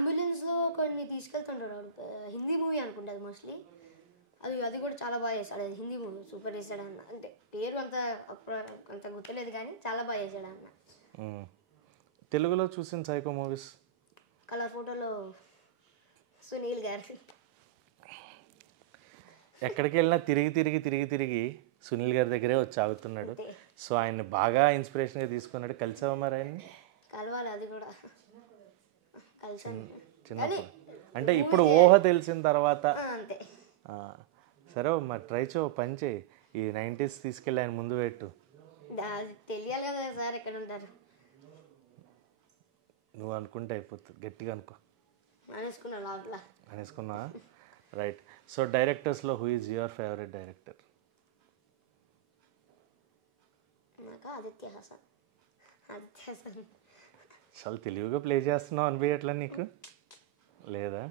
అంబులెన్స్లో కొన్ని తీసుకెళ్తుంటాడు హిందీ మూవీ అనుకుంటా అది మోస్ట్లీ. అది కూడా చాలా బాగా చేశాడు. అది హిందీ మూవీ సూపర్ చేశాడు అన్న. అంటే పేరు అంత గుర్తులేదు కానీ చాలా బాగా చేశాడు అన్న. తెలుగులో చూసిన సైకో మూవీస్? కలర్ ఫోటోలో సునీల్ గారు. ఎక్కడికి వెళ్ళినా తిరిగి సునీల్ గారి దగ్గరే వచ్చి ఆగుతున్నాడు. సో ఆయన్ని బాగా ఇన్స్పిరేషన్గా తీసుకున్నాడు. కలిసావా మరి ఆయన్ని? కలవాలి, అది కూడా కలిసాను. చిన్నప్పుడు అంటే ఇప్పుడు ఊహ తెలిసిన తర్వాత అంతే. సరే మరి ట్రై పని చేయి, ఈ 90s తీసుకెళ్ళి ఆయన ముందు పెట్టు. తెలియాలి కదా సార్ ఎక్కడ ఉంటారు. నువ్వు అనుకుంటే అయిపోతుంది, గట్టిగా అనుకో. అనేసుకున్నా రైట్. సో డైరెక్టర్స్లో who is your favourite director? Aditya Haasan. చాలా తెలివిగా ప్లే చేస్తున్నావు అనిపించట్లా నీకు? లేదా?